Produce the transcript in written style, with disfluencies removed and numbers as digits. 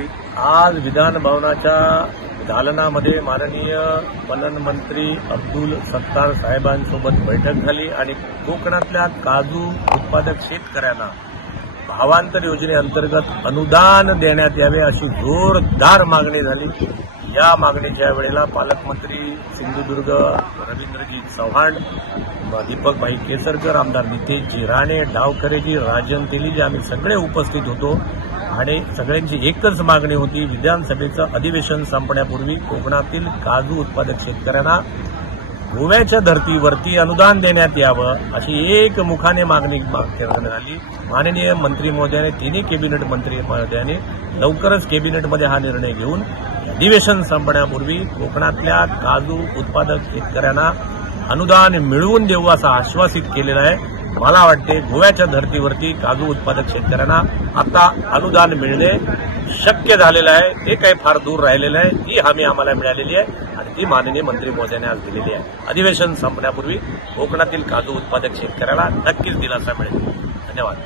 मंत्री। आज विधान भवनाच्या दालनामध्ये माननीय पणन मंत्री अब्दुल सत्तार साहेबांसोबत बैठक झाली आणि कोकणातल्या काजू उत्पादक शेतकऱ्यांना भावांतर योजनेअंतर्गत अनुदान देण्यात यावे अशी जोरदार मागणी झाली। या मागणीच्या वेळेला पालकमंत्री सिंधुदुर्ग रवींद्रजी चव्हाण, दीपकभाई केसरकर, आमदार नितेशजी राणे, डावकरेजी, राजन तेलीजी आम्ही सगळे उपस्थित होतो आणि सगळ्यांची एकच मागणी होती, विधानसभेचं अधिवेशन संपण्यापूर्वी कोकणातील काजू उत्पादक शेतकऱ्यांना गोव्याच्या धर्तीवरती अनुदान देण्यात यावं अशी एकमुखाने मागणी करण्यात आली। माननीय मंत्री महोदयाने, तिन्ही कॅबिनेट मंत्री महोदयाने लवकरच कॅबिनेटमध्ये हा निर्णय घेऊन अधिवेशन संपण्यापूर्वी कोकणातल्या काजू उत्पादक शेतकऱ्यांना अनुदान मिळवून देऊ असं आश्वासित केलेलं आहे। मला वाटते गोव्याच्या धर्तीवरती काजू उत्पादक शेतकऱ्यांना आता अनुदान मिळणे शक्य झालेलं आहे, ते काही फार दूर राहिलेलं आहे। ही हमी आम्हाला मिळालेली आहे आणि ती माननीय मंत्री महोदयाने आज दिलेली आहे। अधिवेशन संपण्यापूर्वी कोकणातील काजू उत्पादक शेतकऱ्याला नक्कीच दिलासा मिळेल। धन्यवाद।